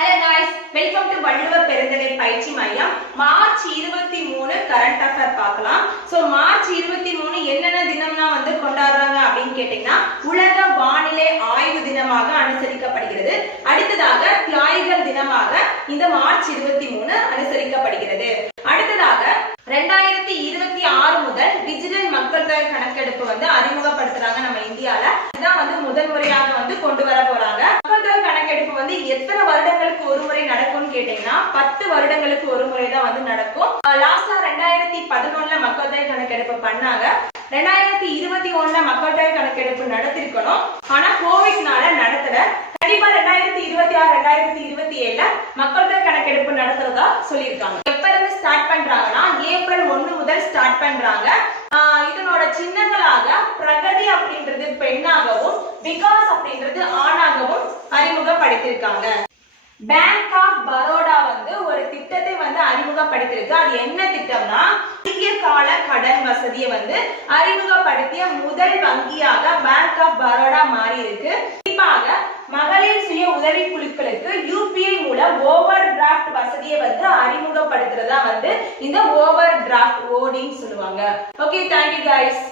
Hello guys, welcome to Valluvar பெருந்தகை பயிற்சி மையம். March 23 current affair பார்க்கலாம். சோ மார்ச் 23 என்னென்ன தினம்னா கொண்டாடுறாங்க அப்படினு கேட்டிங்கனா உலக வானிலை ஆய்வு தினமாக அனுசரிக்கப்படுகிறது. அடுத்ததாக தியாகிகள் தினமாக இந்த மார்ச் 23 அனுசரிக்கப்படுகிறது. அடுத்ததாக 2026 முதல் டிஜிட்டல் மக்கள் தொகை கணக்கெடுப்பு அறிமுகப்படுத்துறாங்க நம்ம இந்தியால. இதான் முதல் முறையாக கொண்டு வர போறாங்க. மக்கள் தொகை கணக்கெடுப்பு எத்தனை வருடங்களுக்கு ஒரு முறை நடக்கும்னு கேட்டீங்கன்னா 10 வருடங்களுக்கு ஒரு முறை தான் நடக்கும். லாஸ்டா 2011ல மக்கள் தொகை கணக்கெடுப்பு பண்ணாங்க. 2021ல மக்கள் தொகை கணக்கெடுப்பு நடத்திருக்கணும். ஆனா கோவிட்னால நடத்தல. கண்டிப்பா 2026 2027ல மக்கள் தொகை கணக்கெடுப்பு நடத்துறதா சொல்லிருக்காங்க. எப்ப இருந்து ஸ்டார்ட் பண்றாங்கன்னா ஏப்ரல் 1 முதல் ஸ்டார்ட் பண்றாங்க. இதனோட சின்னங்களாக பிரகதி அப்படின்றது பெண்ணாகவும் விகாஸ் அப்படின்றது ஆணாகவும் அறிமுகப்படுத்திருக்காங்க. பேங்க் ஆஃப் பரோடா ஒரு திட்டத்தை அறிமுகப்படுத்திருக்கு. அது என்ன திட்டம்னா குறுகிய கால கடன் வசதியை அறிமுகப்படுத்திய முதல் வங்கியாக பேங்க் ஆஃப் பரோடா மாறி இருக்கு. குறிப்பாக மகளிர் சுய உதவி குழுக்களுக்கு யூபிஐ மூலம் ஓவர் டிராஃப்ட் வசதியை அறிமுகப்படுத்துறதா இந்த ஓவர் டிராஃப்ட் ஓடின்னு சொல்லுவாங்க. Okay, thank you guys.